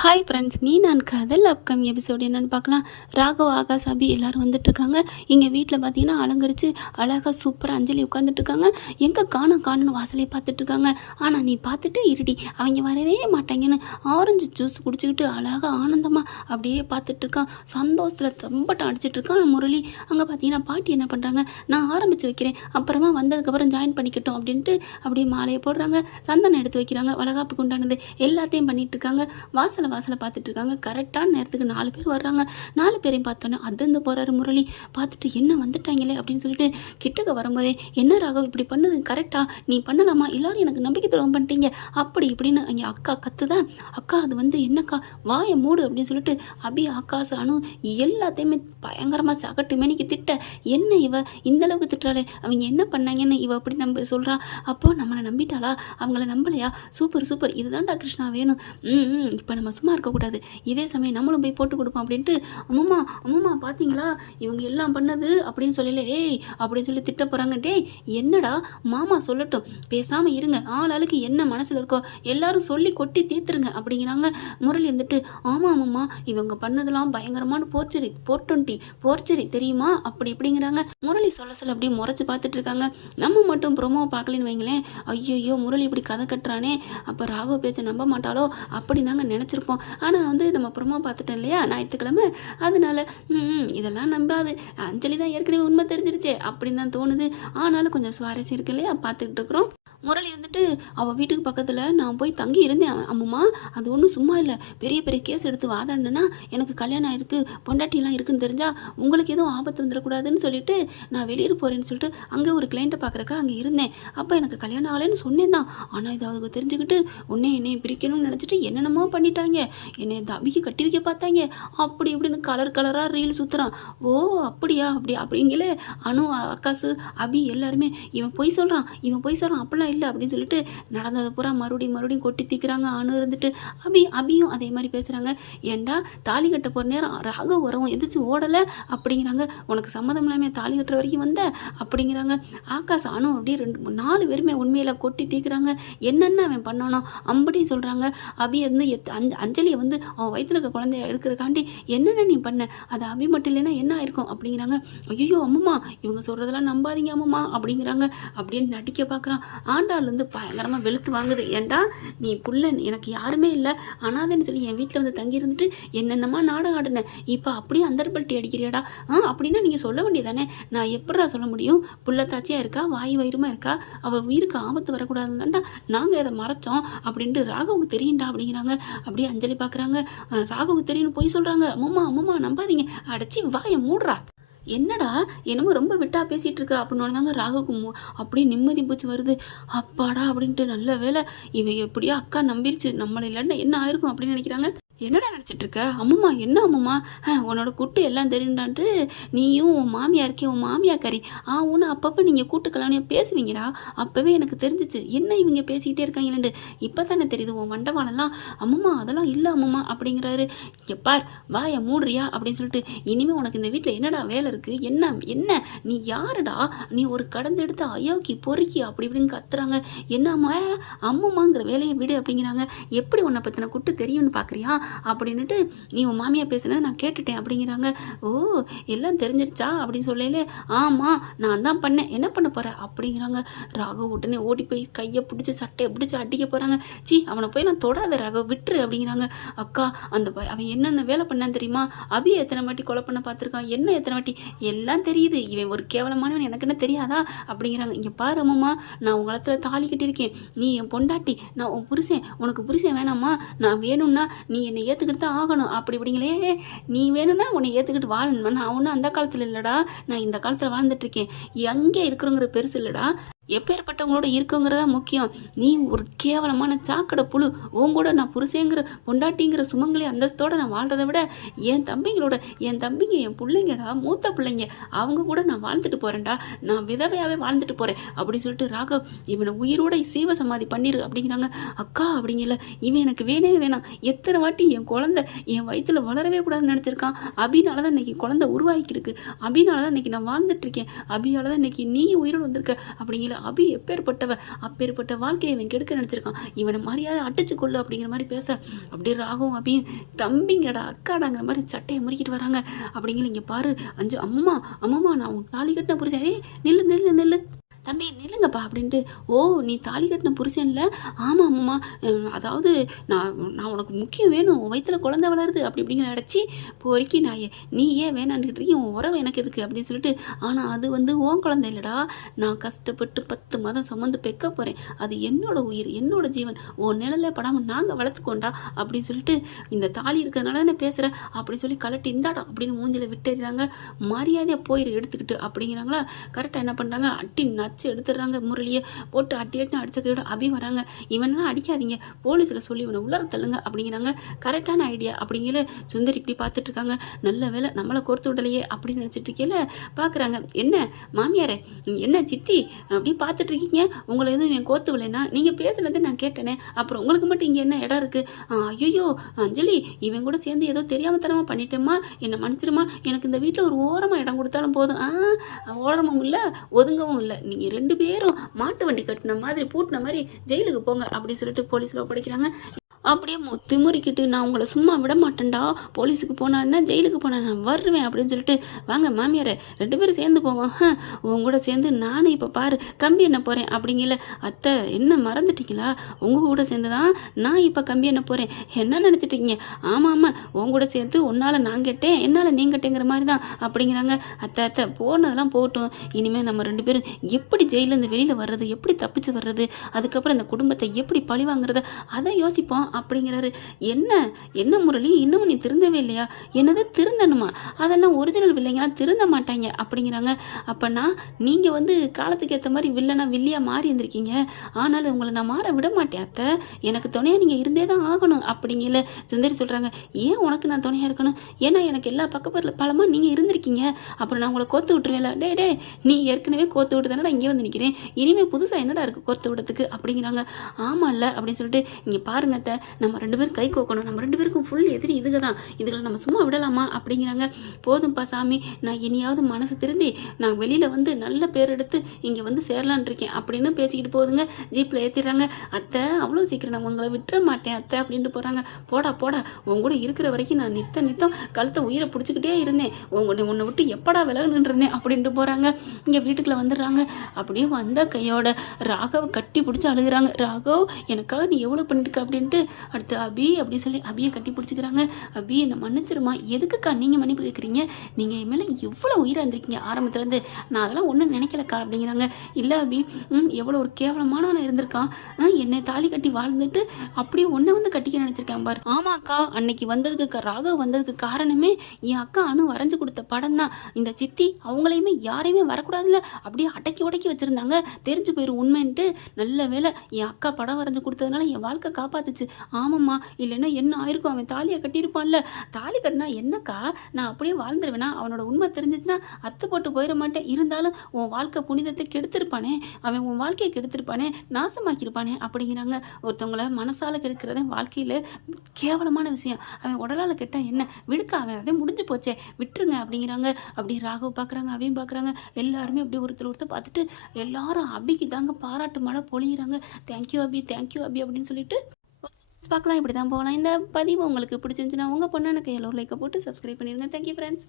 Hi friends நீ நான் கதல் upcoming episode என்னென்னு பார்க்கலாம். ராகவ் ஆகாஷ் அபி எல்லோரும் வந்துட்டுருக்காங்க. இங்கே வீட்டில் பார்த்தீங்கன்னா அலங்கரித்து அழகாக சூப்பராக அஞ்சலி உட்காந்துட்ருக்காங்க எங்கே காணும் காணுன்னு வாசலே பார்த்துட்ருக்காங்க ஆனால் நீ பார்த்துட்டு இருடி அவங்க வரவே மாட்டாங்கன்னு ஆரஞ்சு ஜூஸ் குடிச்சிக்கிட்டு அழகாக ஆனந்தமாக அப்படியே பார்த்துட்ருக்கான் சந்தோஷத்தில் தம்பட்டம் அடிச்சிட்ருக்கான் முரளி. அங்கே பார்த்தீங்கன்னா பாட்டி என்ன பண்ணுறாங்க நான் ஆரம்பித்து வைக்கிறேன். அப்புறமா வந்ததுக்கப்புறம் ஜாயின் பண்ணிக்கிட்டோம் அப்படின்ட்டு அப்படியே மாலையை போடுறாங்க. சந்தனம் எடுத்து வைக்கிறாங்க. வளகாப்புக்கு உண்டானது எல்லாத்தையும் பண்ணிகிட்ருக்காங்க வாசல் வாசலை வாசலை பார்த்துட்டு இருக்காங்க. கரெக்டான நேரத்துக்கு நாலு பேர் வர்றாங்க. நாலு பேரையும் பார்த்தோன்னே அதிர்ந்து போகிறாரு முரளி. பார்த்துட்டு என்ன வந்துட்டாங்களே அப்படின்னு சொல்லிட்டு கிட்டக்க வரும்போதே என்ன ராகவ் இப்படி பண்ணது? கரெக்டாக நீ பண்ணலாமா? எல்லோரும் எனக்கு நம்பிக்கை துரோகம் பண்ணிட்டீங்க. அப்படி இப்படின்னு அங்கே அக்கா கத்துதான் அக்கா அது வந்து என்னக்கா? வாயை மூடு அப்படின்னு சொல்லிட்டு அபி ஆகாஷ் அணு எல்லாத்தையுமே பயங்கரமாக சகட்டு மேனிக்கு திட்ட என்ன இவ? இந்த அளவுக்கு அவங்க என்ன பண்ணாங்கன்னு இவ அப்படி நம்ப சொல்கிறா அப்போ நம்மளை நம்பிட்டாளா? அவங்கள நம்பலையா? Super super. இதுதான்டா கிருஷ்ணா வேணும். ம் ம். இப்போ நம்ம சும்மா இருக்கக்கூடாது. இதே சமயம் நம்மளும் போய் போட்டு கொடுப்போம் அப்படின்ட்டு அம்மம்மா அம்மம்மா பார்த்தீங்களா இவங்க எல்லாம் பண்ணது? அப்படின்னு சொல்லல. டேய் அப்படின்னு சொல்லி திட்ட போகிறாங்க டேய் என்னடா? மாமா சொல்லட்டும். பேசாமல் இருங்க. ஆளாளுக்கு என்ன மனசில் இருக்கோ எல்லாரும் சொல்லி கொட்டி தீர்த்துருங்க அப்படிங்கிறாங்க. முரளி வந்துட்டு ஆமாம் ஆமாம்மா இவங்க பண்ணதெல்லாம் பயங்கரமான போர்ச்சரி போர் டுவெண்ட்டி போர்ச்சரி தெரியுமா? அப்படி இப்படிங்கிறாங்க. முரளி சொல்ல சொல்ல அப்படியே முறைச்சு பார்த்துட்டு இருக்காங்க. நம்ம மட்டும் ப்ரொமோ பார்க்கலன்னு வைங்களேன். ஐயோ முரளி இப்படி கதை கட்டுறானே. அப்போ ராகவ பேச்சை நம்ப மாட்டாளோ? அப்படி தாங்க இருப்போம் ஆனால் வந்து நம்ம அப்புறமா பார்த்துட்டோம் இல்லையா? ஞாயிற்றுக்கிழமை. அதனால இதெல்லாம் நம்பாது. அஞ்சலி தான் ஏற்கனவே உண்மை தெரிஞ்சிருச்சே அப்படின்னு தான் தோணுது. ஆனாலும் கொஞ்சம் சுவாரஸ்யம் இருக்கு இல்லையா? பார்த்துக்கிட்டு இருக்கிறோம். முரளி வந்துட்டு அவள் வீட்டுக்கு பக்கத்தில் நான் போய் தங்கி இருந்தேன் அம்மா அது ஒன்றும் சும்மா இல்லை. பெரிய பெரிய கேஸ் எடுத்து வாதாடினா எனக்கு கல்யாணம் ஆயிருக்கு பொண்டாட்டிலாம் இருக்குன்னு தெரிஞ்சால் உங்களுக்கு எதுவும் ஆபத்து வந்துடக்கூடாதுன்னு சொல்லிட்டு நான் வெளியே போகிறேன்னு சொல்லிட்டு அங்கே ஒரு கிளைண்ட்டை பார்க்குறக்கா அங்கே இருந்தேன். அப்போ எனக்கு கல்யாணம் ஆகலைன்னு சொன்னேன் தான். ஆனால் இதை அவங்க தெரிஞ்சுக்கிட்டு உன்னே என்னையும் பிரிக்கணும்னு நினச்சிட்டு என்னென்னமோ பார்த்தாங்க. என்னை தவிக்க கட்டி வைக்க பார்த்தாங்க. அப்படி இப்படின்னு கலர் கலராக ரீல் சுற்றுறான் ஓ அப்படியா? அப்படி அப்படிங்களே அனு அக்காசு அபி எல்லாருமே இவன் பொய் சொல்கிறான் இவன் பொய் சொல்கிறான் அப்படிலாம் இல்லை அப்படின்னு சொல்லிட்டு நடந்ததை பூரா மறுபடியும் மறுபடியும் கொட்டி தீக்கிறாங்க. அணு இருந்துட்டு அபி அபியும் அதே மாதிரி பேசுகிறாங்க ஏன்டா தாலி கட்ட போகிற நேரம் ராக உரம் எதிர்த்து ஓடலை? அப்படிங்கிறாங்க. உனக்கு சம்மதம் இல்லாமல் தாலி கட்டுற வரைக்கும் வந்த? அப்படிங்கிறாங்க. ஆகாஷ் அணு அப்படியே ரெண்டு நாலு பேருமே உண்மையில் கொட்டி தீக்கிறாங்க. என்னென்ன அவன் பண்ணானோ அப்படின்னு சொல்கிறாங்க அபி வந்து எத் அஞ்சு அஞ்சலியை வந்து அவன் வயித்துல இருக்க குழந்தைய எடுக்கிறக்காண்டி என்னென்ன நீ பண்ண? அது அபி மட்டும் இல்லைன்னா என்ன ஆயிருக்கும்? அப்படிங்கிறாங்க. ஐயோ அம்மம்மா இவங்க சொல்கிறதெல்லாம் நம்பாதீங்க அம்மம்மா அப்படிங்கிறாங்க. அப்படின்னு நடிக்க பார்க்குறான். ஆண்டாள் வந்து பயங்கரமாக வெளுத்து வாங்குது. ஏன்டா நீ புள்ள எனக்கு யாருமே இல்லை. அனாதன்னு சொல்லி என் வீட்டில் வந்து தங்கி இருந்துட்டு என்னென்னமா நாடகம் ஆடினேன் இப்போ அப்படியே அந்தர்பல்ட்டி அடிக்கிறியாடா? ஆ அப்படின்னா நீங்கள் சொல்ல வேண்டியதானே நான் எப்படா சொல்ல முடியும்? புள்ளத்தாச்சியாக இருக்கா? வாய் வயிறுமா இருக்கா? அவள் உயிருக்கு ஆபத்து வரக்கூடாதுதான்டா நாங்கள் இதை மறைச்சோம். அப்படின்ட்டு ராகவுக்கு தெரியும்டா அப்படிங்கிறாங்க. அப்படியே அஞ்சலி பார்க்குறாங்க ராகுவுக்கு தெரியும்னு போய் சொல்கிறாங்க அம்மா அம்மா நம்பாதீங்க. அடைச்சி வாயை மூடுறா. என்னடா? என்னமோ ரொம்ப விட்டா பேசிகிட்டு இருக்க அப்படின்னு தாங்க ராகுக்கு மு- அப்படியே நிம்மதி பூச்சி வருது. அப்பாடா அப்படின்ட்டு நல்ல வேலை இவ எப்படியோ அக்கா நம்பிருச்சு. நம்மளை இல்லைன்னா என்ன ஆயிருக்கும் அப்படின்னு நினைக்கிறாங்க. என்னடா நினச்சிட்டு இருக்க அம்மா என்ன அம்மம்மா உன்னோட குட்டு எல்லாம் தெரியுண்டான்ட்டு நீயும் உன் மாமியா இருக்கே உன் மாமியா கறி ஆ உன்னை அப்பப்போ நீங்கள் கூட்டுக்கலான்னு பேசுவீங்கடா அப்போவே எனக்கு தெரிஞ்சிச்சு. என்ன இவங்க பேசிக்கிட்டே இருக்காங்களேண்டு இப்போ தானே தெரியுது உன் வண்டவாளெல்லாம் அம்மம்மா அதெல்லாம் இல்லை அம்மம்மா அப்படிங்கிறாரு. எப்பார் பார் மூடுறியா அப்படின்னு சொல்லிட்டு இனிமேல் உனக்கு இந்த வீட்டில் என்னடா வேலை இருக்குது என்ன என்ன? நீ யாருடா? நீ ஒரு கடந்தெடுத்து அயோக்கி பொறுக்கி அப்படி இப்படின்னு கத்துறாங்க. என்னம்மா அம்மம்மாங்கிற வேலையை விடு அப்படிங்கிறாங்க. எப்படி உன்னை பற்றின குட்டு தெரியும்னு பார்க்குறியா அப்படின்னுட்டு நீ உன் மாமியா பேசுனதை நான் கேட்டுட்டேன் அப்படிங்கிறாங்க. ஓ எல்லாம் தெரிஞ்சிருச்சா? அப்படின்னு சொல்லல ஆமாம் நான் தான் பண்ணேன். என்ன பண்ண போகிற அப்படிங்கிறாங்க. ராகவ் உடனே ஓடி போய் கையை பிடிச்சி சட்டையை பிடிச்சி அடிக்க போகிறாங்க சி அவனை போய் நான் தொடாத ராகவ் விட்டுரு அப்படிங்கிறாங்க. அக்கா அந்த அவன் என்னென்ன வேலை பண்ணான்னு தெரியுமா? அபி எத்தனை வாட்டி கொலை பண்ண பார்த்துருக்கான்? என்ன எத்தனை வாட்டி? எல்லாம் தெரியுது. இவன் ஒரு கேவலமானவன் எனக்கு என்ன தெரியாதா? அப்படிங்கிறாங்க. இங்கே பாரு அம்மம்மா நான் உங்களத்துல தாலி கட்டியிருக்கேன். நீ என் பொண்டாட்டி. நான் உன் புருஷன். உனக்கு புருஷன் வேணாமா? நான் வேணும்னா நீ என்னை ஏற்றுக்கிட்டு தான் ஆகணும். அப்படி இப்படிங்களே நீ வேணும்னா உன்னை ஏற்றுக்கிட்டு வாழணுமா? நான் ஒன்றும் அந்த காலத்தில் இல்லைடா. நான் இந்த காலத்தில் வாழ்ந்துட்டுருக்கேன் எங்கே இருக்கிறோங்கிற பெருசு இல்லைடா. எப்பேற்பட்டவங்களோட இருக்குங்கிறதா முக்கியம். நீ ஒரு கேவலமான சாக்கடை புழு உன் கூட நான் புருஷேங்கிற பொண்டாட்டிங்கிற சுமங்கலி அந்தஸ்தோட நான் வாழ்றதை விட என் தம்பிங்களோட என் தம்பிங்க என் பிள்ளைங்கடா மூத்த பிள்ளைங்க அவங்க கூட நான் வாழ்ந்துட்டு போகிறேன்டா நான் விதவையாகவே வாழ்ந்துட்டு போகிறேன் அப்படின்னு சொல்லிட்டு ராகவ் இவனை உயிரோட சீவ சமாதி பண்ணிரு அப்படிங்கிறாங்க. அக்கா அப்படிங்கல. இவன் எனக்கு வேணவே வேணாம். எத்தனை வாட்டி என் குழந்தை என் வயித்துல வளரவே கூடாதுன்னு நினச்சிருக்கான். அபினால தான் இன்னைக்கு குழந்தை உருவாக்கியிருக்கு அபினால தான் இன்னைக்கு நான் வாழ்ந்துட்டு இருக்கேன். அபியால தான் இன்னைக்கு நீ உயிரோடு வந்திருக்க அப்படிங்கிற அப்படிங்கிற அபி எப்பேற்பட்டவ அப்பேற்பட்ட வாழ்க்கையை இவன் கெடுக்க நினச்சிருக்கான். இவனை மரியாதை அடிச்சு கொள்ளு அப்படிங்கிற மாதிரி பேச. அப்படியே ராகவும் அபியும் தம்பிங்கடா அக்காடாங்கிற மாதிரி சட்டையை முறுக்கிட்டு வராங்க. அப்படிங்கிற இங்கே பாரு அஞ்சு அம்மா அம்மம்மா நான் உன் தாலி கட்டின புரிச்சேன் ஏய் நில்லு நில்லு நில்லு. தம்பி நில்லுங்கப்பா அப்படின்ட்டு ஓ நீ தாலி கட்டின புருஷன்ல? ஆமாம் ஆமாம்மா அதாவது நான் நான் உனக்கு முக்கியம் வேணும். உன் வயித்துல குழந்தை வளருது. அப்படி இப்படிங்கிற அடைச்சி பொறுக்கி நாயே நீ ஏன் வேணான்னுக்கிட்டு இருக்கீங்க உன் உறவு எனக்கு எதுக்கு? அப்படின்னு சொல்லிட்டு ஆனால் அது வந்து ஓன் குழந்தை இல்லைடா. நான் கஷ்டப்பட்டு பத்து மாதம் சுமந்து பெக்க போகிறேன் அது என்னோட உயிர் என்னோட ஜீவன். உன் நிழலில் படாமல் நாங்கள் வளர்த்துக்கோண்டா. அப்படின்னு சொல்லிட்டு இந்த தாலி இருக்கிறதுனால தானே பேசுகிறேன் அப்படின்னு சொல்லி கலட்டி இந்தாடா அப்படின்னு மூஞ்சில் விட்டுறாங்க. மரியாதையாக போயிரு எடுத்துக்கிட்டு. அப்படிங்கிறாங்களா? கரெக்டாக என்ன பண்ணுறாங்க அட்டி வச்சு எடுத்துடுறாங்க. முரளியை போட்டு அட்டி அட்டி அடிச்சதையோட அபி வராங்க. இவனெல்லாம் அடிக்காதீங்க. போலீஸில் சொல்லி இவனை உள்ளார தள்ளுங்க அப்படிங்கிறாங்க. கரெக்டான ஐடியா அப்படிங்கிற சுந்தரி இப்படி பார்த்துட்டு இருக்காங்க நல்ல வேலை நம்மளை கோர்த்து விடலையே அப்படின்னு நினச்சிட்டு இருக்கையில பார்க்குறாங்க. என்ன மாமியாரே? என்ன சித்தி? அப்படி பார்த்துட்டு இருக்கீங்க உங்களை எதுவும் என் கோர்த்து விடலைன்னா நீங்கள் பேசுனது நான் கேட்டேனே. அப்புறம் உங்களுக்கு மட்டும் இங்கே என்ன இடம் இருக்குது ஐயோ அஞ்சலி இவன் கூட சேர்ந்து ஏதோ தெரியாம தரமா பண்ணிட்டேம்மா. என்னை மன்னிச்சிருமா எனக்கு இந்த வீட்டில் ஒரு ஓரமாக இடம் கொடுத்தாலும் போதும். ஆ ஓரமும் இல்லை ஒதுங்கவும் இல்லை. நீங்கள் ரெண்டு பேரும் மாட்டு வண்டி கட்டின மாதிரி பூட்டின மாதிரி ஜெயிலுக்கு போங்க அப்படின்னு சொல்லிட்டு போலீஸில் ஒப்படைக்கிறாங்க. அப்படியே மு- நான் உங்களை சும்மா விட மாட்டேன்டா போலீஸுக்கு போனான்னா என்ன? ஜெயிலுக்கு போனா நான் வருவேன் அப்படின்னு சொல்லிட்டு வாங்க மாமியாரே ரெண்டு பேரும் சேர்ந்து போவோம். உங்க உன் கூட சேர்ந்து நானும் இப்போ பாரு கம்பி என்ன போகிறேன் அப்படிங்கல. அத்தை என்ன மறந்துட்டீங்களா? உங்கள் கூட சேர்ந்து தான் நான் இப்போ கம்பி என்ன போகிறேன் என்ன நினச்சிட்டீங்க? ஆமாம் ஆமாம் உன் கூட சேர்த்து உன்னால் நான் கேட்டேன் என்னால் நீ கேட்டேங்கிற மாதிரி தான் அப்படிங்கிறாங்க. அத்தை அத்தை போனதெல்லாம் போகட்டும் இனிமேல் நம்ம ரெண்டு பேரும் எப்படி ஜெயிலேருந்து வெளியில் வர்றது எப்படி தப்பிச்சு வர்றது அதுக்கப்புறம் இந்த குடும்பத்தை எப்படி பழி வாங்குறத அதை யோசிப்போம். அப்படிங்கிறாரு. என்ன? என்ன முரளி? இன்னமும் நீ திருந்தவே இல்லையா? என்னது திருந்தணுமா? அதெல்லாம் ஒரிஜினல் வில்லைங்கன்னா திருந்த மாட்டாங்க அப்படிங்கிறாங்க. அப்போனா நீங்கள் வந்து காலத்துக்கு ஏற்ற மாதிரி வில்லனா வில்லியாக மாறி இருந்திருக்கீங்க. ஆனாலும் உங்களை நான் மாற விட மாட்டேன் அத்தை. எனக்கு துணையாக நீங்கள் இருந்தே தான் ஆகணும் அப்படிங்கல சுந்தரி சொல்கிறாங்க ஏன் உனக்கு நான் துணையாக இருக்கணும்? ஏன்னா எனக்கு எல்லா பக்கத்தில் பலமாக நீங்கள் இருந்திருக்கீங்க. அப்புறம் நான் உங்களை கோத்து விட்டுருவேல டே டே நீ ஏற்கனவே கோத்து விட்டு தானே இங்கே வந்து நிற்கிறேன் இனிமேல் புதுசாக என்னடா இருக்குது கோத்து விடுறதுக்கு? அப்படிங்கிறாங்க. ஆமாம் இல்லை அப்படின்னு சொல்லிட்டு இங்கே பாருங்க அத்தை. நம்ம ரெண்டு பேரும் கை கோக்கணும் நம்ம ரெண்டு பேருக்கும் ஃபுல் எதிரி இதுக தான். இதுகளை நம்ம சும்மா விடலாமா? அப்படிங்கிறாங்க. போதும்ப்பா சாமி நான் இனியாவது மனசு திருந்தி நான் வெளியில் வந்து நல்ல பேர் எடுத்து இங்கே வந்து சேரலான் இருக்கேன். அப்படின்னு பேசிக்கிட்டு போகுதுங்க ஜீப்பில் ஏற்றிடுறாங்க அத்தை அவ்வளோ சீக்கிரம் நான் உங்களை விட்டுற மாட்டேன் அத்தை அப்படின்ட்டு போகிறாங்க போடா போடா. உன் கூட இருக்கிற வரைக்கும் நான் நித்த நித்தம் கழுத்தை உயிரை பிடிச்சிக்கிட்டே இருந்தேன். உங்க உன்னை விட்டு எப்படா விலகுன்னு இருந்தேன் அப்படின்ட்டு போகிறாங்க இங்கே வீட்டுக்குள்ளே வந்துடுறாங்க. அப்படியே வந்த கையோட ராகவ் கட்டி பிடிச்சி அழுகுறாங்க. ராகவ் எனக்காக நீ எவ்வளோ பண்ணிருக்க? அப்படின்ட்டு அடுத்து அபி அப்படின்னு சொல்லி அபியை கட்டி பிடிச்சிக்கிறாங்க. அபி என்னை மன்னிச்சிருமா? எதுக்குக்கா நீங்கள் மன்னிப்பு கேட்குறீங்க நீங்கள் என் மேலே எவ்வளோ உயிராக இருந்திருக்கீங்க ஆரம்பத்துலேருந்து. நான் அதெல்லாம் ஒன்றும் நினைக்கலக்கா? அப்படிங்கிறாங்க. இல்லை அபி எவ்வளோ ஒரு கேவலமானவன் இருந்திருக்கான். என்னை தாலி கட்டி வாழ்ந்துட்டு அப்படியே ஒன்றை வந்து கட்டிக்க நினச்சிருக்கேன் பார். ஆமாக்கா அன்னைக்கு வந்ததுக்கு ராகவ் வந்ததுக்கு காரணமே என் அக்கா அனு வரைஞ்சு கொடுத்த படம் தான். இந்த சித்தி அவங்களையுமே யாரையுமே வரக்கூடாதுல அப்படியே அடக்கி உடக்கி வச்சுருந்தாங்க. தெரிஞ்சு போயிடும் உண்மைன்ட்டு. நல்ல வேளை என் அக்கா படம் வரைஞ்சு கொடுத்ததுனால என் வாழ்க்கை காப்பாத்துச்சு. ஆமாம்மா இல்லைன்னா என்ன ஆயிருக்கும்? அவன் தாலியை கட்டியிருப்பான்ல. தாலி கட்டினா என்னக்கா? நான் அப்படியே வாழ்ந்துருவேனா? அவனோட உண்மை தெரிஞ்சிச்சுன்னா அத்தை போட்டு போயிட மாட்டேன். இருந்தாலும் உன் வாழ்க்கை புனிதத்தை கெடுத்திருப்பானே. அவன் உன் வாழ்க்கையை கெடுத்திருப்பானே. நாசமாக்கியிருப்பானே அப்படிங்கிறாங்க. ஒருத்தவங்கள மனசால் கெடுக்கிறது வாழ்க்கையில் கேவலமான விஷயம். அவன் உடலால் கெட்டால் என்ன? விடுக்க அவன் அதே முடிஞ்சு போச்சே. விட்டுருங்க அப்படிங்கிறாங்க. அப்படி ராகவ் பார்க்குறாங்க அவையும் பார்க்குறாங்க எல்லாருமே அப்படி ஒருத்தர் ஒருத்தர் பார்த்துட்டு எல்லாரும் அபிக்கு தாங்க பாராட்டு மழை பொழியிறாங்க. தேங்க்யூ அபி. தேங்க்யூ அபி. அப்படின்னு சொல்லிட்டு பார்க்கலாம். இப்படி தான் போகலாம். இந்த பதிவு உங்களுக்கு பிடிச்சிருந்துச்சுன்னா உங்கள் பொண்ணான கையில் லைக்கை போட்டு சப்ஸ்கிரைப் பண்ணிடுங்க தேங்க்யூ ஃப்ரெண்ட்ஸ்